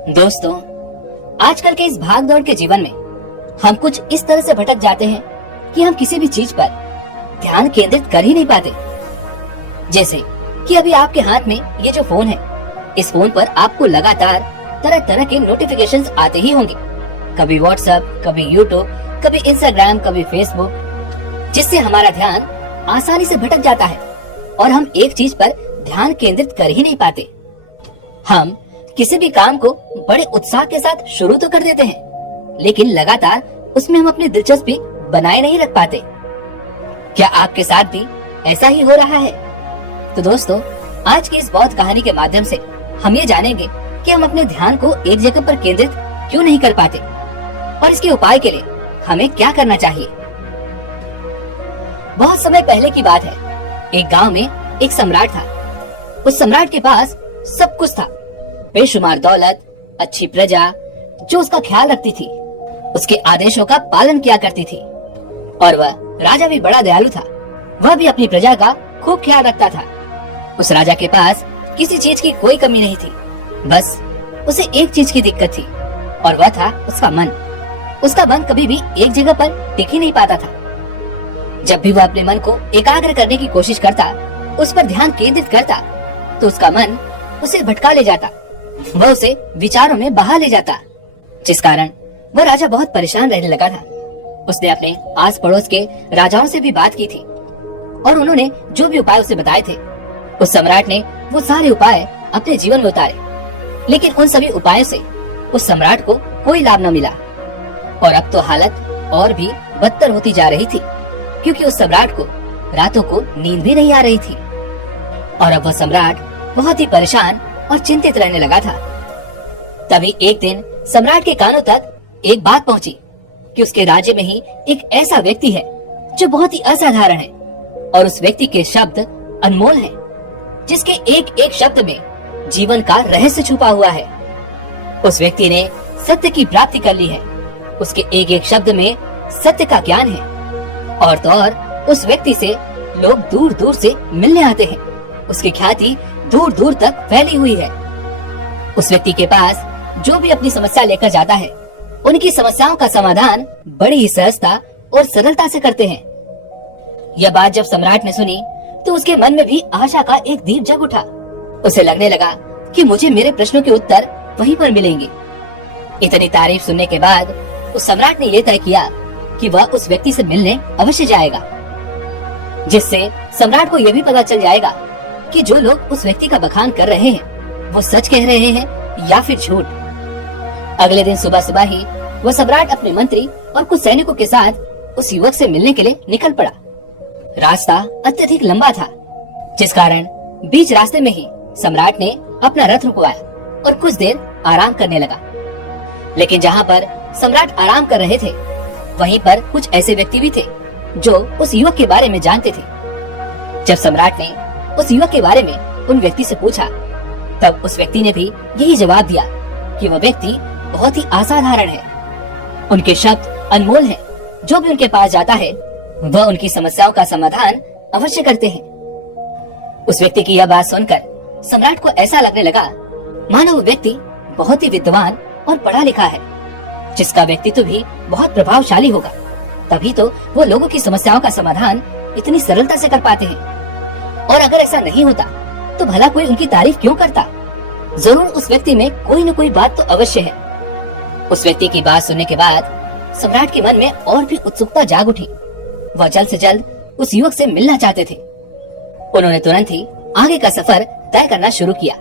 दोस्तों, आजकल के इस भाग दौड़ के जीवन में हम कुछ इस तरह से भटक जाते हैं कि हम किसी भी चीज पर ध्यान केंद्रित कर ही नहीं पाते। जैसे कि अभी आपके हाथ में ये जो फोन है, इस फोन पर आपको लगातार तरह तरह के नोटिफिकेशंस आते ही होंगे। कभी व्हाट्सएप, कभी यूट्यूब, कभी इंस्टाग्राम, कभी फेसबुक, जिससे हमारा ध्यान आसानी से भटक जाता है और हम एक चीज पर ध्यान केंद्रित कर ही नहीं पाते। हम किसी भी काम को बड़े उत्साह के साथ शुरू तो कर देते हैं, लेकिन लगातार उसमें हम अपनी दिलचस्पी बनाए नहीं रख पाते। क्या आपके साथ भी ऐसा ही हो रहा है? तो दोस्तों, आज की इस बहुत कहानी के माध्यम से हम ये जानेंगे कि हम अपने ध्यान को एक जगह पर केंद्रित क्यों नहीं कर पाते और इसके उपाय के लिए हमें क्या करना चाहिए। बहुत समय पहले की बात है। एक गांव में एक सम्राट था। उस सम्राट के पास सब कुछ था, बेशुमार दौलत, अच्छी प्रजा जो उसका ख्याल रखती थी, उसके आदेशों का पालन किया करती थी। और वह राजा भी बड़ा दयालु था। वह भी अपनी प्रजा का खूब ख्याल रखता था। उस राजा के पास किसी चीज की कोई कमी नहीं थी। बस उसे एक चीज की दिक्कत थी और वह था उसका मन। उसका मन कभी भी एक जगह पर टिक ही नहीं पाता था। जब भी वह अपने मन को एकाग्र करने की कोशिश करता, उस पर ध्यान केंद्रित करता, तो उसका मन उसे भटका ले जाता। वह उसे विचारों में बहा ले जाता, जिस कारण वह राजा बहुत परेशान रहने लगा था। उसने अपने आस पड़ोस के राजाओं से भी बात की थी और उन्होंने जो भी उपाय उसे बताए थे, उस सम्राट ने वो सारे उपाय अपने जीवन में उतारे। लेकिन उन सभी उपायों से उस सम्राट को कोई लाभ न मिला और अब तो हालत और भी बदतर होती जा रही थी, क्योंकि उस सम्राट को रातों को नींद भी नहीं आ रही थी। और अब वह सम्राट बहुत ही परेशान और चिंतित रहने लगा था। तभी एक दिन सम्राट के कानों तक एक बात पहुंची कि उसके राज्य में ही एक ऐसा व्यक्ति है जो बहुत ही असाधारण है और उस व्यक्ति के शब्द अनमोल हैं, जिसके एक एक शब्द में जीवन का रहस्य छुपा हुआ है। उस व्यक्ति ने सत्य की प्राप्ति कर ली है। उसके एक एक शब्द में सत्य का ज्ञान है और तो और उस व्यक्ति से लोग दूर दूर से मिलने आते हैं। उसकी ख्याति दूर दूर तक फैली हुई है। उस व्यक्ति के पास जो भी अपनी समस्या लेकर जाता है, उनकी समस्याओं का समाधान बड़ी ही सहजता और सरलता से करते हैं। यह बात जब सम्राट ने सुनी तो उसके मन में भी आशा का एक दीप जग उठा। उसे लगने लगा कि मुझे मेरे प्रश्नों के उत्तर वहीं पर मिलेंगे। इतनी तारीफ सुनने के बाद उस सम्राट ने यह तय किया कि वह उस व्यक्ति से मिलने अवश्य जाएगा, जिससे सम्राट को यह भी पता चल जाएगा कि जो लोग उस व्यक्ति का बखान कर रहे हैं वो सच कह रहे हैं या फिर झूठ। अगले दिन सुबह सुबह ही वह सम्राट अपने मंत्री और कुछ सैनिकों के साथ उस युवक से मिलने के लिए निकल पड़ा। रास्ता अत्यधिक लंबा था, जिस कारण बीच रास्ते में ही सम्राट ने अपना रथ रुकवाया और कुछ देर आराम करने लगा। लेकिन जहाँ पर सम्राट आराम कर रहे थे, वहीं पर कुछ ऐसे व्यक्ति भी थे जो उस युवक के बारे में जानते थे। जब सम्राट ने उस युवक के बारे में उन व्यक्ति से पूछा, तब उस व्यक्ति ने भी यही जवाब दिया कि वह व्यक्ति बहुत ही असाधारण है। उनके शब्द अनमोल हैं। जो भी उनके पास जाता है वह उनकी समस्याओं का समाधान अवश्य करते हैं। उस व्यक्ति की यह बात सुनकर सम्राट को ऐसा लगने लगा मानो वो व्यक्ति बहुत ही विद्वान और पढ़ा लिखा है, जिसका व्यक्तित्व भी बहुत प्रभावशाली होगा। तभी तो वो लोगों की समस्याओं का समाधान इतनी सरलता से कर पाते हैं। और अगर ऐसा नहीं होता तो भला कोई उनकी तारीफ क्यों करता? जरूर उस व्यक्ति में कोई न कोई बात तो अवश्य है। उस व्यक्ति की बात सुनने के बाद सम्राट के मन में और भी उत्सुकता जाग उठी। वह जल्द से जल्द उस युवक से मिलना चाहते थे। उन्होंने तुरंत ही आगे का सफर तय करना शुरू किया।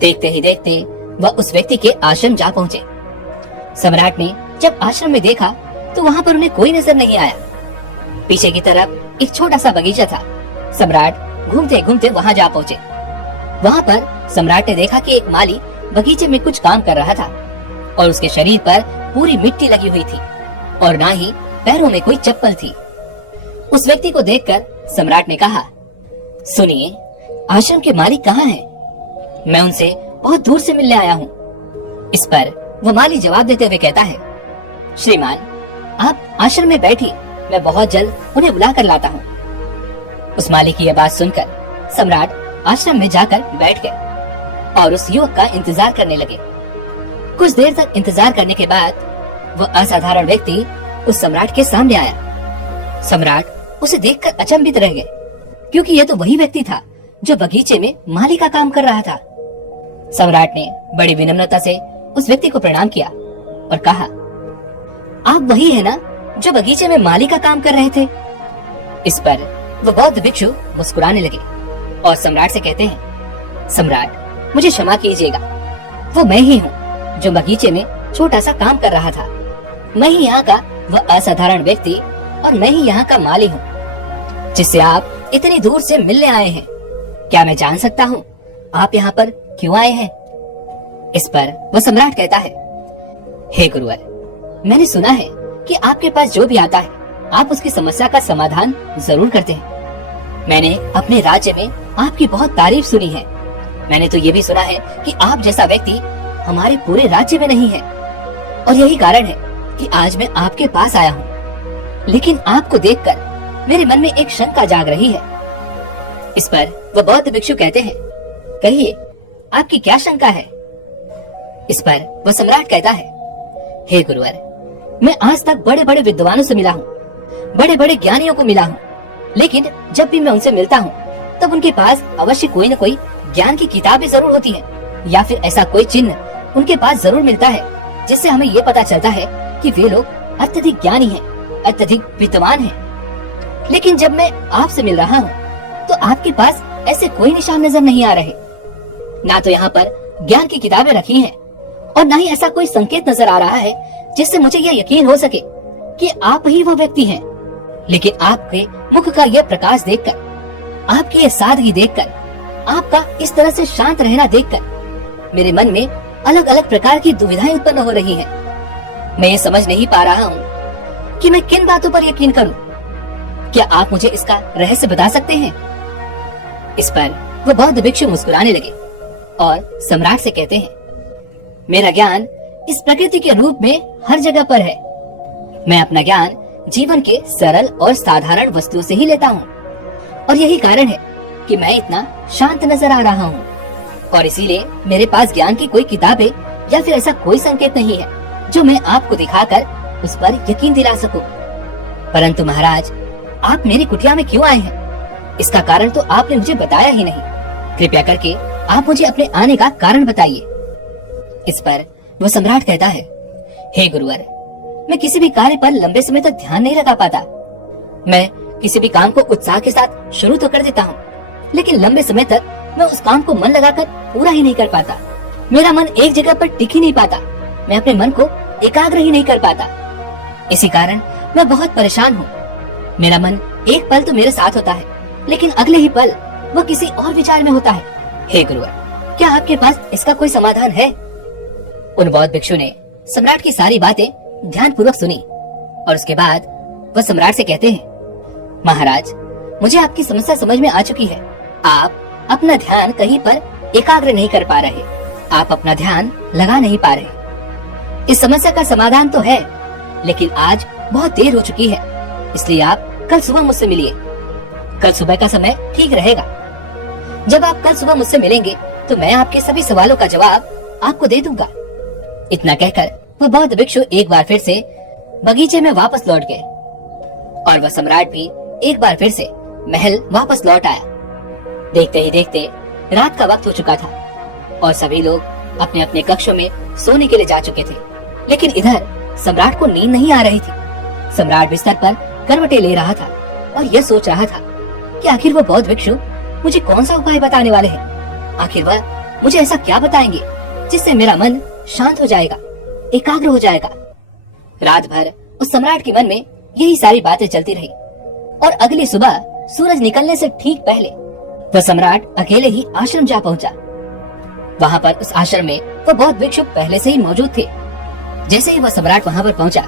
देखते ही देखते वह उस व्यक्ति के आश्रम जा पहुँचे। सम्राट ने जब आश्रम में देखा तो वहाँ पर उन्हें कोई नजर नहीं आया। पीछे की तरफ एक छोटा सा बगीचा था। सम्राट घूमते घूमते वहाँ जा पहुँचे। वहाँ पर सम्राट ने देखा कि एक माली बगीचे में कुछ काम कर रहा था और उसके शरीर पर पूरी मिट्टी लगी हुई थी और ना ही पैरों में कोई चप्पल थी। उस व्यक्ति को देखकर सम्राट ने कहा, सुनिए, आश्रम के मालिक कहाँ हैं? मैं उनसे बहुत दूर से मिलने आया हूँ। इस पर वो माली जवाब देते हुए कहता है, श्रीमान, आप आश्रम में बैठिए, मैं बहुत जल्द उन्हें बुला कर लाता हूँ। उस माली की यह बात सुनकर सम्राट आश्रम में जाकर बैठ गए और उस युवक का इंतजार करने लगे। कुछ देर तक इंतजार करने के बाद वह असाधारण व्यक्ति उस सम्राट के सामने आया। सम्राट उसे देखकर अचंभित रह गए, क्योंकि यह तो वही व्यक्ति था जो बगीचे में माली का काम कर रहा था। सम्राट ने बड़ी विनम्रता से उस व्यक्ति को प्रणाम किया और कहा, आप वही है ना जो बगीचे में माली का काम कर रहे थे? इस पर वह बौद्ध भिक्षु मुस्कुराने लगे और सम्राट से कहते हैं, सम्राट मुझे क्षमा कीजिएगा, वो मैं ही हूँ जो बगीचे में छोटा सा काम कर रहा था। मैं ही यहाँ का वह असाधारण व्यक्ति और मैं ही यहाँ का माली हूँ जिससे आप इतनी दूर से मिलने आए हैं। क्या मैं जान सकता हूँ आप यहाँ पर क्यों आए हैं? इस पर वह सम्राट कहता है, हे गुरुवर, मैंने सुना है कि आपके पास जो भी आता है आप उसकी समस्या का समाधान जरूर करते हैं। मैंने अपने राज्य में आपकी बहुत तारीफ सुनी है। मैंने तो ये भी सुना है कि आप जैसा व्यक्ति हमारे पूरे राज्य में नहीं है, और यही कारण है कि आज मैं आपके पास आया हूँ। लेकिन आपको देखकर मेरे मन में एक शंका जाग रही है। इस पर वह बौद्ध भिक्षु कहते हैं, कहिए आपकी क्या शंका है? इस पर वह सम्राट कहता है, हे गुरुवर, मैं आज तक बड़े बड़े विद्वानों से मिला हूँ, बड़े बड़े ज्ञानियों को मिला हूँ, लेकिन जब भी मैं उनसे मिलता हूँ तब उनके पास अवश्य कोई न कोई ज्ञान की किताबें जरूर होती है, या फिर ऐसा कोई चिन्ह उनके पास जरूर मिलता है जिससे हमें ये पता चलता है कि वे लोग अत्यधिक ज्ञानी हैं, अत्यधिक विद्वान हैं। लेकिन जब मैं आपसे मिल रहा हूँ तो आपके पास ऐसे कोई निशान नजर नहीं आ रहे। ना तो यहाँ पर ज्ञान की किताबें रखी हैं और ना ही ऐसा कोई संकेत नजर आ रहा है जिससे मुझे यह यकीन हो सके कि आप ही वो व्यक्ति हैं। लेकिन आपके मुख का यह प्रकाश देखकर, आपकी यह सादगी देखकर, आपका इस तरह से शांत रहना देखकर मेरे मन में अलग अलग प्रकार की दुविधाएं उत्पन्न हो रही हैं। मैं ये समझ नहीं पा रहा हूँ कि मैं किन बातों पर यकीन करूँ। क्या आप मुझे इसका रहस्य बता सकते हैं? इस पर वो बौद्ध भिक्षु मुस्कुराने लगे और सम्राट से कहते हैं, मेरा ज्ञान इस प्रकृति के रूप में हर जगह पर है। मैं अपना ज्ञान जीवन के सरल और साधारण वस्तुओं से ही लेता हूँ, और यही कारण है कि मैं इतना शांत नजर आ रहा हूँ। और इसीलिए मेरे पास ज्ञान की कोई किताबें या फिर ऐसा कोई संकेत नहीं है जो मैं आपको दिखाकर उस पर यकीन दिला सकूं। परंतु महाराज, आप मेरी कुटिया में क्यों आए हैं? इसका कारण तो आपने मुझे बताया ही नहीं। कृपया करके आप मुझे अपने आने का कारण बताइए। इस पर वह सम्राट कहता है, हे गुरुवर, मैं किसी भी कार्य पर लंबे समय तक ध्यान नहीं लगा पाता। मैं किसी भी काम को उत्साह के साथ शुरू तो कर देता हूँ, लेकिन लंबे समय तक मैं उस काम को मन लगाकर पूरा ही नहीं कर पाता। मेरा मन एक जगह पर टिक ही नहीं पाता। मैं अपने मन को एकाग्र ही नहीं कर पाता। इसी कारण मैं बहुत परेशान हूँ। मेरा मन एक पल तो मेरे साथ होता है, लेकिन अगले ही पल वह किसी और विचार में होता है। हे गुरुवर, क्या आपके पास इसका कोई समाधान है? उन बौद्ध भिक्षु ने सम्राट की सारी बातें ध्यान पूर्वक सुनी और उसके बाद वह सम्राट से कहते हैं, महाराज, मुझे आपकी समस्या समझ में आ चुकी है। आप अपना ध्यान कहीं पर एकाग्र नहीं कर पा रहे, आप अपना ध्यान लगा नहीं पा रहे। इस समस्या का समाधान तो है, लेकिन आज बहुत देर हो चुकी है, इसलिए आप कल सुबह मुझसे मिलिए। कल सुबह का समय ठीक रहेगा। जब आप कल सुबह मुझसे मिलेंगे तो मैं आपके सभी सवालों का जवाब आपको दे दूंगा। इतना कहकर वह बौद्ध भिक्षु एक बार फिर से बगीचे में वापस लौट गए और वह सम्राट भी एक बार फिर से महल वापस लौट आया। देखते ही देखते रात का वक्त हो चुका था और सभी लोग अपने अपने कक्षों में सोने के लिए जा चुके थे। लेकिन इधर सम्राट को नींद नहीं आ रही थी। सम्राट बिस्तर पर करवटें ले रहा था और यह सोच रहा था कि आखिर वो बौद्ध भिक्षु मुझे कौन सा उपाय बताने वाले हैं। आखिर वह मुझे ऐसा क्या बताएंगे जिससे मेरा मन शांत हो जाएगा, एकाग्र हो जाएगा। रात भर उस सम्राट के मन में यही सारी बातें चलती रही और अगली सुबह सूरज निकलने से ठीक पहले वह सम्राट अकेले ही आश्रम जा पहुंचा। वहाँ पर उस आश्रम में वह बौद्ध भिक्षु पहले से ही मौजूद थे। जैसे ही वह सम्राट वहाँ पर पहुंचा,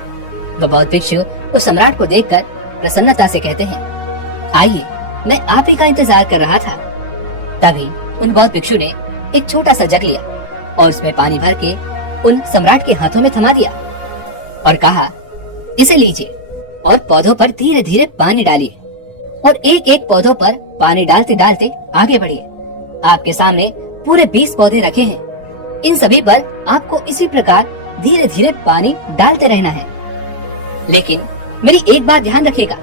वह बौद्ध भिक्षु उस सम्राट को देखकर प्रसन्नता से कहते हैं, आइए, मैं आप ही का इंतजार कर रहा था। तभी उन बौद्ध भिक्षु ने एक छोटा सा जग लिया और उसमें पानी भर के उन सम्राट के हाथों में थमा दिया और कहा, इसे लीजिए और पौधों पर धीरे धीरे पानी डालिए और एक एक पौधों पर पानी डालते डालते आगे बढ़िए। आपके सामने पूरे 20 पौधे रखे हैं इन सभी पर आपको इसी प्रकार धीरे धीरे पानी डालते रहना है। लेकिन मेरी एक बात ध्यान रखिएगा,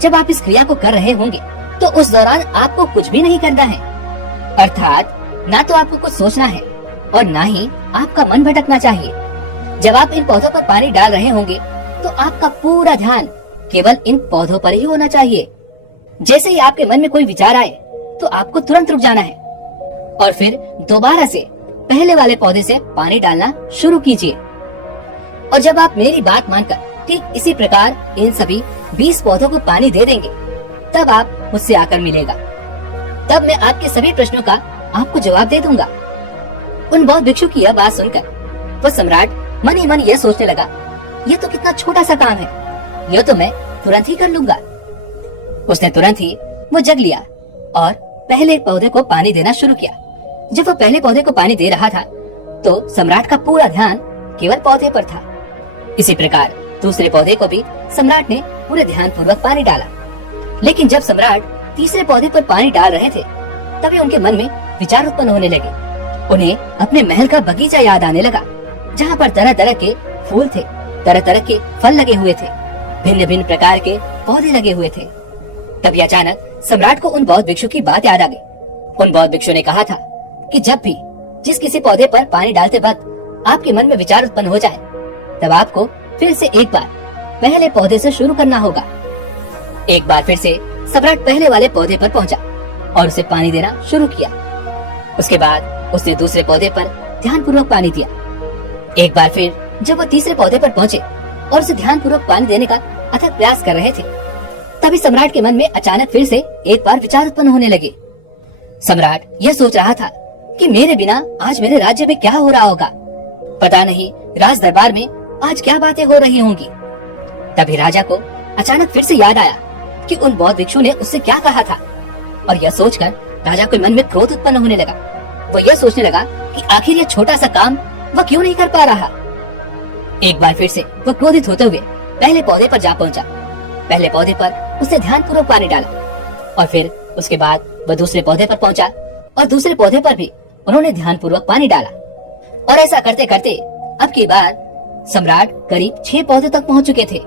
जब आप इस क्रिया को कर रहे होंगे तो उस दौरान आपको कुछ भी नहीं करना है। अर्थात ना तो आपको कुछ सोचना है और ना ही आपका मन भटकना चाहिए। जब आप इन पौधों पर पानी डाल रहे होंगे तो आपका पूरा ध्यान केवल इन पौधों पर ही होना चाहिए। जैसे ही आपके मन में कोई विचार आए तो आपको तुरंत रुक जाना है और फिर दोबारा से पहले वाले पौधे से पानी डालना शुरू कीजिए। और जब आप मेरी बात मानकर ठीक इसी प्रकार इन सभी 20 पौधों को पानी दे देंगे, तब आप मुझसे आकर मिलेगा। तब मैं आपके सभी प्रश्नों का आपको जवाब दे दूंगा। उन बौद्ध भिक्षु की यह बात सुनकर वह सम्राट मन ही मन यह सोचने लगा, यह तो कितना छोटा सा काम है, यह तो मैं तुरंत ही कर लूंगा। उसने तुरंत ही वो जग लिया और पहले पौधे को पानी देना शुरू किया। जब वह पहले पौधे को पानी दे रहा था तो सम्राट का पूरा ध्यान केवल पौधे पर था। इसी प्रकार दूसरे पौधे को भी सम्राट ने पूरे ध्यान पूर्वक पानी डाला। लेकिन जब सम्राट तीसरे पौधे पर पानी डाल रहे थे तभी उनके मन में विचार उत्पन्न होने लगे। उन्हें अपने महल का बगीचा याद आने लगा, जहाँ पर तरह तरह के फूल थे, तरह तरह के फल लगे हुए थे, भिन्न भिन्न प्रकार के पौधे लगे हुए थे। तभी अचानक सम्राट को उन बौद्ध भिक्षु की बात याद आ गई। उन बौद्ध भिक्षु ने कहा था कि जब भी जिस किसी पौधे पर पानी डालते वक्त आपके मन में विचार उत्पन्न हो जाए, तब आपको फिर से एक बार पहले पौधे से शुरू करना होगा। एक बार फिर से सम्राट पहले वाले पौधे पर पहुंचा और उसे पानी देना शुरू किया। उसके बाद उसने दूसरे पौधे पर ध्यान पूर्वक पानी दिया। एक बार फिर जब वो तीसरे पौधे पर पहुंचे और उसे ध्यान पूर्वक पानी देने का अथक प्रयास कर रहे थे, तभी सम्राट के मन में अचानक फिर से एक बार विचार उत्पन्न होने लगे। सम्राट यह सोच रहा था कि मेरे बिना आज मेरे राज्य में क्या हो रहा होगा, पता नहीं राज दरबार में आज क्या बातें हो रही होंगी। तभी राजा को अचानक फिर से याद आया कि उन बौद्ध भिक्षु ने उससे क्या कहा था, और यह सोचकर राजा के मन में क्रोध उत्पन्न होने लगा। वह यह सोचने लगा कि आखिर यह छोटा सा काम वह क्यों नहीं कर पा रहा। एक बार फिर से वह क्रोधित होते हुए पहले पौधे पर जा पहुंचा। पहले पौधे पर उसने ध्यान पूर्वक पानी डाला और फिर उसके बाद वह दूसरे पौधे पर पहुंचा और दूसरे पौधे पर भी उन्होंने ध्यान पूर्वक पानी डाला। और ऐसा करते करते अब की बार सम्राट करीब 6 पौधे तक पहुंच चुके थे।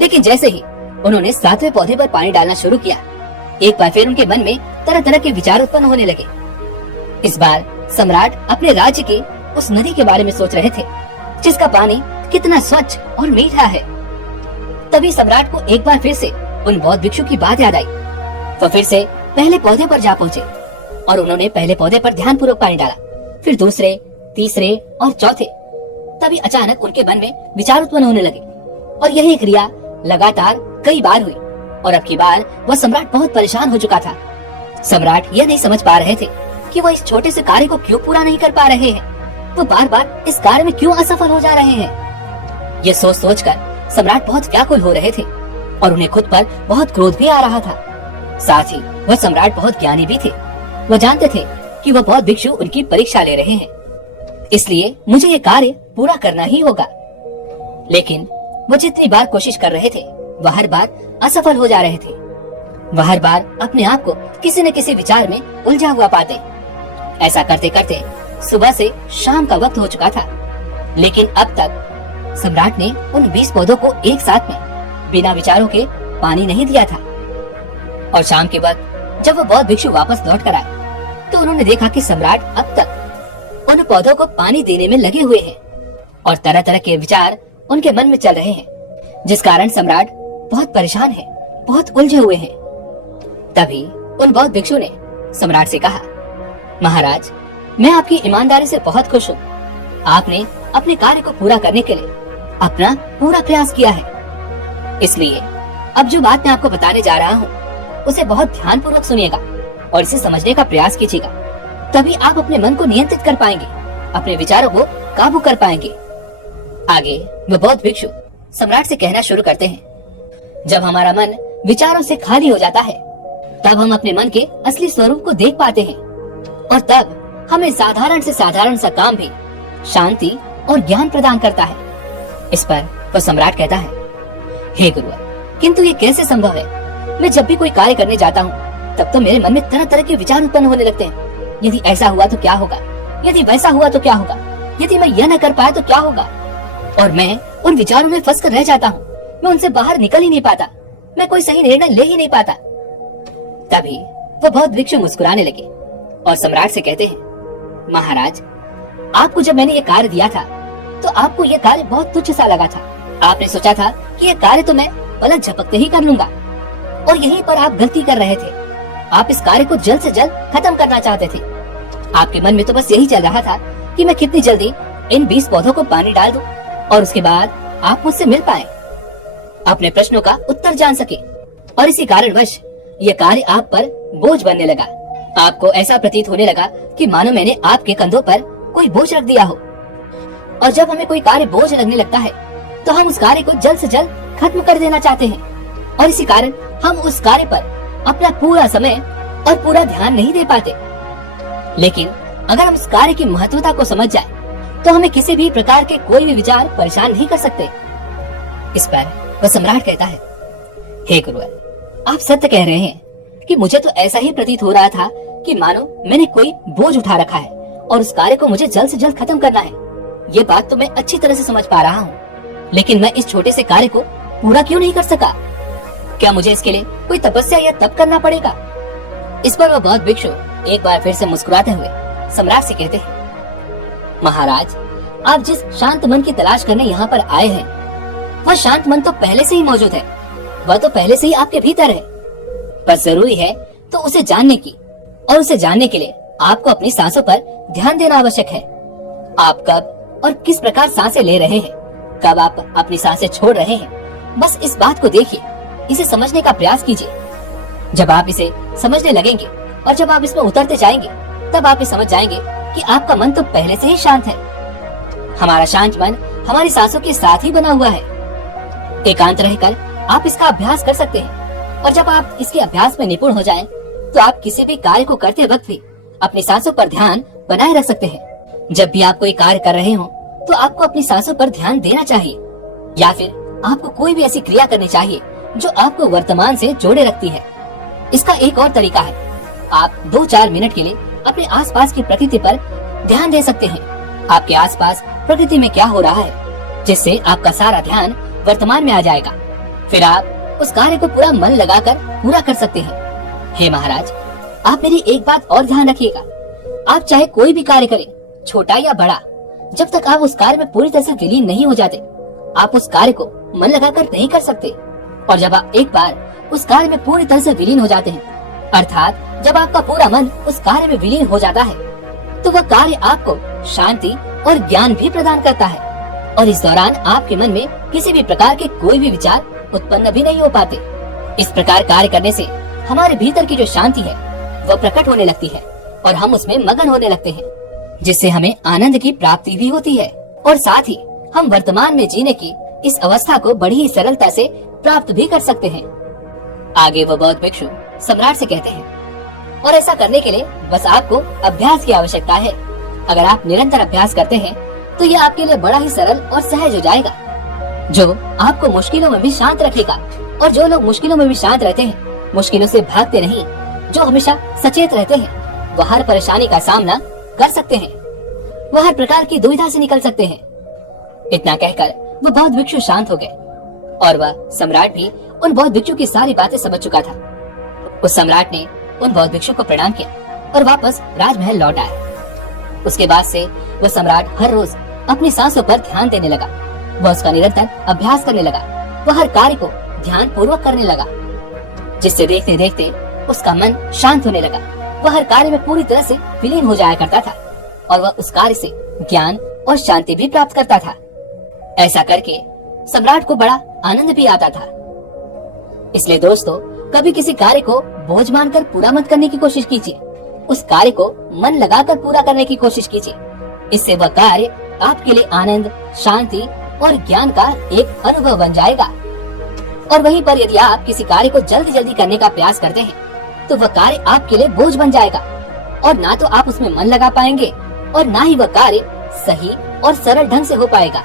लेकिन जैसे ही उन्होंने 7वें पौधे पर पानी डालना शुरू किया, एक बार फिर उनके मन में तरह तरह के विचार उत्पन्न होने लगे। इस बार सम्राट अपने राज्य की उस नदी के बारे में सोच रहे थे, जिसका पानी कितना स्वच्छ और मीठा है। तभी सम्राट को एक बार फिर से उन बौद्ध भिक्षु की बात याद आई। वो फिर से पहले पौधे पर जा पहुंचे और उन्होंने पहले पौधे पर ध्यान पूर्वक पानी डाला, फिर दूसरे, तीसरे और चौथे। तभी अचानक उनके मन में विचार उत्पन्न होने लगे और यही क्रिया लगातार कई बार हुई। और अब की बार वह सम्राट बहुत परेशान हो चुका था। सम्राट यह नहीं समझ पा रहे थे कि वह इस छोटे से कार्य को क्यों पूरा नहीं कर पा रहे हैं, वो बार बार इस कार्य में क्यों असफल हो जा रहे हैं। ये सोच सोच कर सम्राट बहुत व्याकुल हो रहे थे और उन्हें खुद पर बहुत क्रोध भी आ रहा था। साथ ही वह सम्राट बहुत ज्ञानी भी थे। वह जानते थे कि वह बौद्ध भिक्षु उनकी परीक्षा ले रहे हैं, इसलिए मुझे ये कार्य पूरा करना ही होगा। लेकिन वो जितनी बार कोशिश कर रहे थे वह हर बार असफल हो जा रहे थे। वह हर बार अपने आप को किसी न किसी विचार में उलझा हुआ पाते। ऐसा करते करते सुबह से शाम का वक्त हो चुका था, लेकिन अब तक सम्राट ने उन 20 पौधों को एक साथ में बिना विचारों के पानी नहीं दिया था। और शाम के वक्त जब वो बौद्ध भिक्षु वापस लौट कर आए तो उन्होंने देखा कि सम्राट अब तक उन पौधों को पानी देने में लगे हुए हैं और तरह तरह के विचार उनके मन में चल रहे हैं, जिस कारण सम्राट बहुत परेशान है, बहुत उलझे हुए हैं। तभी उन बौद्ध भिक्षु ने सम्राट से कहा, महाराज, मैं आपकी ईमानदारी से बहुत खुश हूँ। आपने अपने कार्य को पूरा करने के लिए अपना पूरा प्रयास किया है। इसलिए अब जो बात मैं आपको बताने जा रहा हूँ उसे बहुत ध्यान पूर्वक सुनिएगा और इसे समझने का प्रयास कीजिएगा। तभी आप अपने मन को नियंत्रित कर पाएंगे, अपने विचारों को काबू कर पाएंगे। आगे वह बौद्ध भिक्षु सम्राट से कहना शुरू करते हैं, जब हमारा मन विचारों से खाली हो जाता है तब हम अपने मन के असली स्वरूप को देख पाते हैं और तब हमें साधारण से साधारण सा काम भी शांति और ज्ञान प्रदान करता है। इस पर वह सम्राट कहता है, हे गुरुवर, किंतु ये कैसे संभव है? मैं जब भी कोई कार्य करने जाता हूँ तब तो मेरे मन में तरह तरह के विचार उत्पन्न होने लगते हैं। यदि ऐसा हुआ तो क्या होगा? यदि वैसा हुआ तो क्या होगा, यदि मैं यह न कर पाया तो क्या होगा। और मैं उन विचारों में फंस कर रह जाता हूँ, मैं उनसे बाहर निकल ही नहीं पाता, मैं कोई सही निर्णय ले ही नहीं पाता। तभी वो बहुत वृक्ष मुस्कुराने लगे और सम्राट से कहते हैं, महाराज, आपको जब मैंने ये कार्य दिया था तो आपको ये कार्य बहुत तुच्छ सा लगा था। आपने सोचा था कि ये कार्य तो मैं पलक झपकते ही कर लूंगा, और यहीं पर आप गलती कर रहे थे। आप इस कार्य को जल्द से जल्द खत्म करना चाहते थे। आपके मन में तो बस यही चल रहा था कि मैं कितनी जल्दी इन 20 पौधों को पानी डाल दूं और उसके बाद आप मुझसे मिल पाए, अपने प्रश्नों का उत्तर जान सके। और इसी कारणवश ये कार्य आप पर बोझ बनने लगा। आपको ऐसा प्रतीत होने लगा कि मानो मैंने आपके कंधों पर कोई बोझ रख दिया हो। और जब हमें कोई कार्य बोझ लगने लगता है तो हम उस कार्य को जल्द से जल्द खत्म कर देना चाहते हैं, और इसी कारण हम उस कार्य पर अपना पूरा समय और पूरा ध्यान नहीं दे पाते। लेकिन अगर हम उस कार्य की महत्वता को समझ जाए तो हमें किसी भी प्रकार के कोई भी विचार परेशान नहीं कर सकते। इस पर वह सम्राट कहता है, हे गुरुवर, आप सत्य कह रहे हैं कि मुझे तो ऐसा ही प्रतीत हो रहा था कि मानो मैंने कोई बोझ उठा रखा है और उस कार्य को मुझे जल्द से जल्द खत्म करना है। ये बात तो मैं अच्छी तरह से समझ पा रहा हूँ, लेकिन मैं इस छोटे से कार्य को पूरा क्यों नहीं कर सका? क्या मुझे इसके लिए कोई तपस्या या तप करना पड़ेगा? इस पर वह बौद्ध भिक्षु एक बार फिर से मुस्कुराते हुए सम्राट से कहते हैं, महाराज, आप जिस शांत मन की तलाश करने यहाँ पर आए हैं, वह शांत मन तो पहले से ही मौजूद है, वह तो पहले से ही आपके भीतर है। बस जरूरी है तो उसे जानने की, और उसे जानने के लिए आपको अपनी सांसों पर ध्यान देना आवश्यक है। आप कब और किस प्रकार सांसें ले रहे हैं, कब आप अपनी सांसें छोड़ रहे हैं, बस इस बात को देखिए, इसे समझने का प्रयास कीजिए। जब आप इसे समझने लगेंगे और जब आप इसमें उतरते जाएंगे, तब आप ये समझ जाएंगे कि आपका मन तो पहले से ही शांत है। हमारा शांत मन हमारी सांसों के साथ ही बना हुआ है। एकांत रहकर आप इसका अभ्यास कर सकते हैं, और जब आप इसके अभ्यास में निपुण हो जाएं, तो आप किसी भी कार्य को करते वक्त भी अपनी सांसों पर ध्यान बनाए रख सकते हैं। जब भी आप कोई कार्य कर रहे हो तो आपको अपनी सांसों पर ध्यान देना चाहिए, या फिर आपको कोई भी ऐसी क्रिया करनी चाहिए जो आपको वर्तमान से जोड़े रखती है। इसका एक और तरीका है, आप 2-4 मिनट के लिए अपने आसपास की प्रकृति पर ध्यान दे सकते हैं। आपके आसपास प्रकृति में क्या हो रहा है, जिससे आपका सारा ध्यान वर्तमान में आ जाएगा। फिर आप उस कार्य को पूरा मन लगाकर पूरा कर सकते हैं। हे महाराज, आप मेरी एक बात और ध्यान रखिएगा, आप चाहे कोई भी कार्य करें, छोटा या बड़ा, जब तक आप उस कार्य में पूरी तरह से विलीन नहीं हो जाते, आप उस कार्य को मन लगाकर नहीं कर सकते। और जब आप एक बार उस कार्य में पूरी तरह से विलीन हो जाते हैं, अर्थात जब आपका पूरा मन उस कार्य में विलीन हो जाता है, तो वह कार्य आपको शांति और ज्ञान भी प्रदान करता है, और इस दौरान आपके मन में किसी भी प्रकार के कोई भी विचार उत्पन्न भी नहीं हो पाते। इस प्रकार कार्य करने से हमारे भीतर की जो शांति है वह प्रकट होने लगती है, और हम उसमें मगन होने लगते हैं, जिससे हमें आनंद की प्राप्ति भी होती है, और साथ ही हम वर्तमान में जीने की इस अवस्था को बड़ी ही सरलता से प्राप्त भी कर सकते हैं। आगे वह बौद्ध भिक्षु सम्राट से कहते हैं, और ऐसा करने के लिए बस आपको अभ्यास की आवश्यकता है। अगर आप निरंतर अभ्यास करते हैं तो यह आपके लिए बड़ा ही सरल और सहज हो जाएगा, जो आपको मुश्किलों में भी शांत रखेगा। और जो लोग मुश्किलों में भी शांत रहते हैं, मुश्किलों से भागते नहीं, जो हमेशा सचेत रहते हैं, वह हर परेशानी का सामना कर सकते हैं, वह हर प्रकार की दुविधा से निकल सकते हैं। इतना कहकर वह बौद्ध भिक्षु शांत हो गए, और वह सम्राट भी उन बौद्ध भिक्षु की सारी बातें समझ चुका था। उस सम्राट ने उन बौद्ध भिक्षु को प्रणाम किया और वापस राजमहल लौट आया। उसके बाद से वह सम्राट हर रोज अपनी सांसों पर ध्यान देने लगा। वह उसका निरंतर अभ्यास करने लगा। वह हर कार्य को ध्यान पूर्वक करने लगा, जिससे देखते देखते उसका मन शांत होने लगा। वह हर कार्य में पूरी तरह से विलीन हो जाया करता था, और वह उस कार्य से ज्ञान और शांति भी प्राप्त करता था। ऐसा करके सम्राट को बड़ा आनंद भी आता था। इसलिए दोस्तों, कभी किसी कार्य को बोझ मानकर पूरा मत करने की कोशिश कीजिए। उस कार्य को मन लगाकर पूरा करने की कोशिश कीजिए। इससे वह कार्य आपके लिए आनंद, शांति और ज्ञान का एक अनुभव बन जाएगा। और वहीं पर यदि आप किसी कार्य को जल्दी जल्दी करने का प्रयास करते हैं, तो वह कार्य आपके लिए बोझ बन जाएगा, और ना तो आप उसमें मन लगा पाएंगे, और ना ही वह कार्य सही और सरल ढंग से हो पाएगा।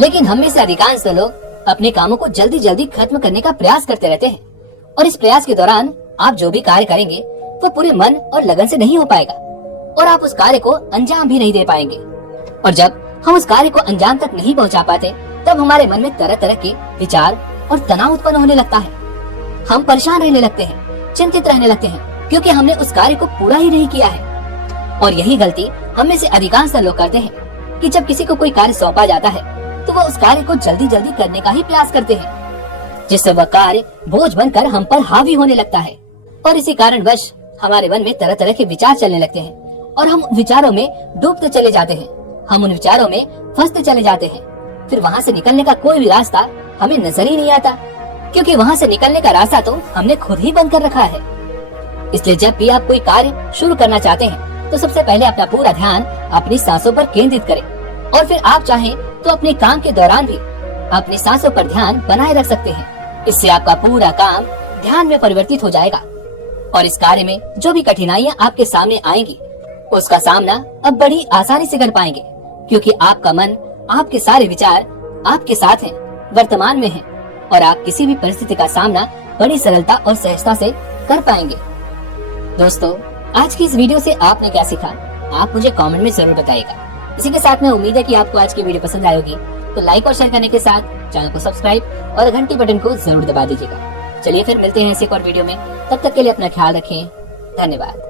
लेकिन हम में से अधिकांश लोग अपने कामों को जल्दी जल्दी खत्म करने का प्रयास करते रहते हैं, और इस प्रयास के दौरान आप जो भी कार्य करेंगे वो पूरे मन और लगन से नहीं हो पाएगा। और आप उस कार्य को अंजाम भी नहीं दे पाएंगे। और जब हम उस कार्य को अंजाम तक नहीं पहुंचा पाते, तब हमारे मन में तरह तरह के विचार और तनाव उत्पन्न होने लगता है। हम परेशान रहने लगते हैं, चिंतित रहने लगते हैं, क्योंकि हमने उस कार्य को पूरा ही नहीं किया है। और यही गलती हम में से अधिकांश लोग करते हैं कि जब किसी को कोई कार्य सौंपा जाता है तो वह उस कार्य को जल्दी जल्दी करने का ही प्रयास करते हैं, जिससे वह कार्य बोझ बनकर हम पर हावी होने लगता है। और इसी कारणवश हमारे मन में तरह तरह के विचार चलने लगते हैं और हम विचारों में डूबते चले जाते हैं, हम उन विचारों में फंसते चले जाते हैं। फिर वहाँ से निकलने का कोई भी रास्ता हमें नजर ही नहीं आता, क्योंकि वहाँ से निकलने का रास्ता तो हमने खुद ही बंद कर रखा है। इसलिए जब भी आप कोई कार्य शुरू करना चाहते हैं तो सबसे पहले अपना पूरा ध्यान अपनी सांसों पर केंद्रित करें, और फिर आप चाहें तो अपने काम के दौरान भी अपनी सांसों पर ध्यान बनाए रख सकते हैं। इससे आपका पूरा काम ध्यान में परिवर्तित हो जाएगा और इस कार्य में जो भी कठिनाइयां आपके सामने आएंगी उसका सामना अब बड़ी आसानी से कर पाएंगे, क्योंकि आपका मन, आपके सारे विचार आपके साथ हैं, वर्तमान में हैं, और आप किसी भी परिस्थिति का सामना बड़ी सरलता और सहजता से कर पाएंगे। दोस्तों, आज की इस वीडियो से आपने क्या सीखा, आप मुझे कमेंट में जरूर बताइएगा। इसी के साथ में उम्मीद है कि आपको आज की वीडियो पसंद आई होगी, तो लाइक और शेयर करने के साथ चैनल को सब्सक्राइब और घंटी बटन को जरूर दबा दीजिएगा। चलिए फिर मिलते हैं इस एक और वीडियो में, तब तक के लिए अपना ख्याल रखें। धन्यवाद।